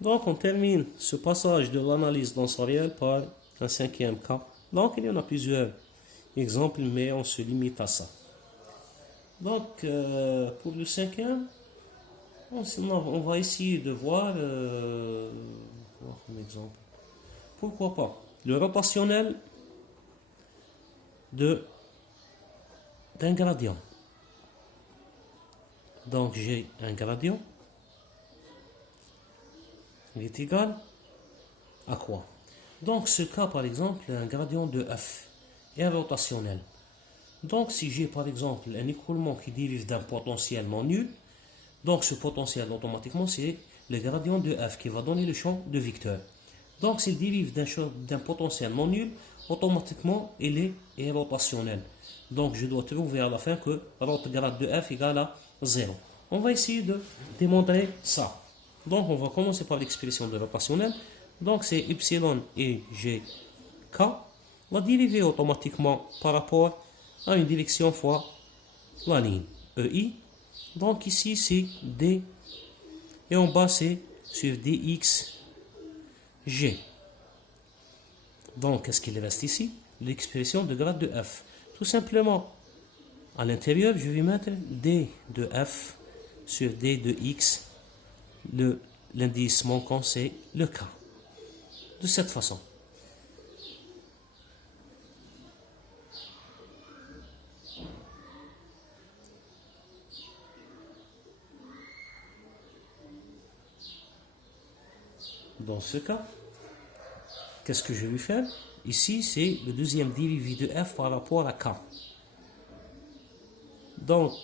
Donc, on termine ce passage de l'analyse tensorielle par un cinquième cas. Donc, il y en a plusieurs exemples, mais on se limite à ça. Donc, pour le cinquième, on va essayer de voir un exemple. Pourquoi pas le rotationnel d'un gradient. Donc, j'ai un gradient. Il est égal à quoi? Donc, ce cas, par exemple, un gradient de f est un rotationnel. Donc, si j'ai, par exemple, un écoulement qui dérive d'un potentiel non nul, donc ce potentiel, automatiquement, c'est le gradient de f qui va donner le champ de vecteur. Donc, s'il dérive d'un potentiel non nul, automatiquement, il est rotationnel. Donc, je dois trouver à la fin que rot grade de f égale à 0. On va essayer de démontrer ça. Donc, on va commencer par l'expression de rotationnel. Donc, c'est epsilon et g k. La dérivée automatiquement par rapport à une direction fois la ligne EI. Donc, ici, c'est d. Et en bas, c'est sur dx g. Donc, qu'est-ce qu'il reste ici? L'expression de grade de f. Tout simplement, à l'intérieur, je vais mettre d de f sur d de x. L'indice manquant, c'est le k. De cette façon. Dans ce cas, qu'est-ce que je vais faire? Ici, c'est le deuxième dérivé de f par rapport à k. Donc,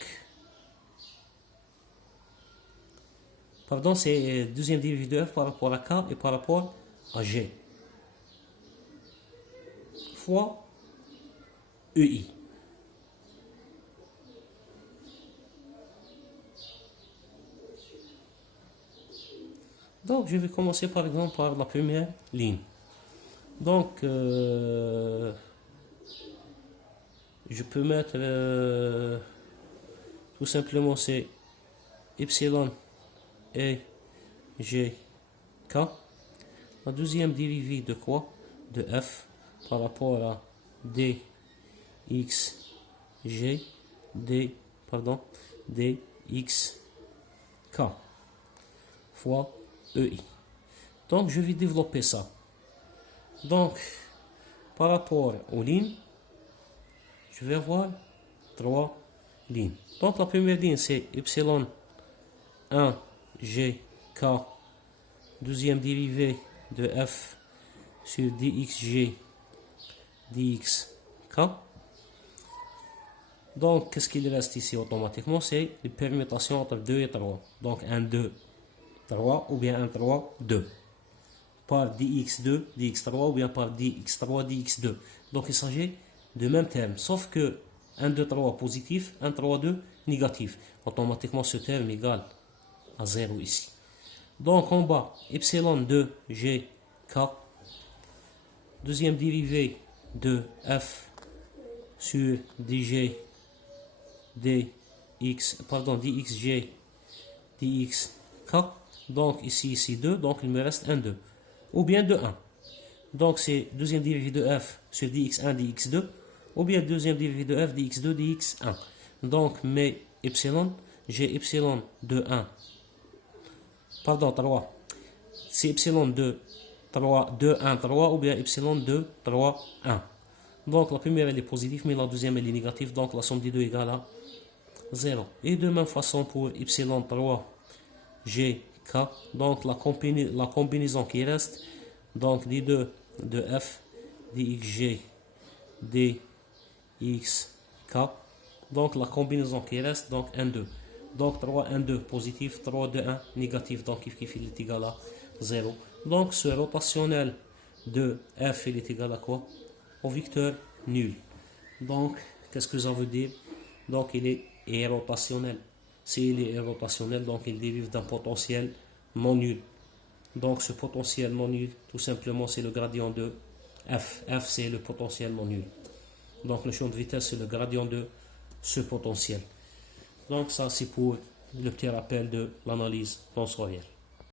pardon, c'est le deuxième dérivé de f par rapport à k et par rapport à g. Fois EI. Donc, je vais commencer par exemple par la première ligne. Donc, je peux mettre tout simplement c'est epsilon et g k. La deuxième dérivée de quoi? De f par rapport à d x g d x k fois EI. Donc, je vais développer ça. Donc, par rapport aux lignes, je vais avoir trois lignes. Donc, la première ligne, c'est epsilon 1 g k, deuxième dérivée de f sur dxg dx k. Donc, qu'est-ce qu'il reste ici automatiquement? C'est les permutations entre 2 et 3. Donc, 1, 2, 3 ou bien 1, 3, 2. Par dx2, dx3 ou bien par dx3, dx2. Donc, il s'agit de même terme. Sauf que 1, 2, 3 positif, 1, 3, 2 négatif. Automatiquement, ce terme égale à 0 ici. Donc, en bas, epsilon 2 g k. Deuxième dérivée de f sur dg dxg dx k. Donc ici 2, donc il me reste 1, 2. Ou bien 2, 1. Donc c'est deuxième dérivée de f sur dx1, dx2. Ou bien deuxième dérivée de f dx2, dx1. Donc mes epsilon, j'ai epsilon 2, 1. Pardon, 3. C'est epsilon 2, 3, 2, 1, 3. Ou bien epsilon 2, 3, 1. Donc la première elle est positive, mais la deuxième elle est négative. Donc la somme des deux est égale à 0. Et de même façon pour epsilon 3 g k. Donc la combinaison qui reste, donc des deux de f dxg dx k. Donc la combinaison qui reste, donc 1, 2. Donc 3, 1, 2 positif, 3, 2, 1 négatif. Donc il est égal à 0. Donc ce rotationnel de f il est égal à quoi? Au vecteur nul. Donc qu'est-ce que ça veut dire? Donc il est rotationnel. S'il est rotationnel, donc il dérive d'un potentiel non nul. Donc ce potentiel non nul, tout simplement, c'est le gradient de f. F, c'est le potentiel non nul. Donc le champ de vitesse, c'est le gradient de ce potentiel. Donc ça, c'est pour le petit rappel de l'analyse tensorielle.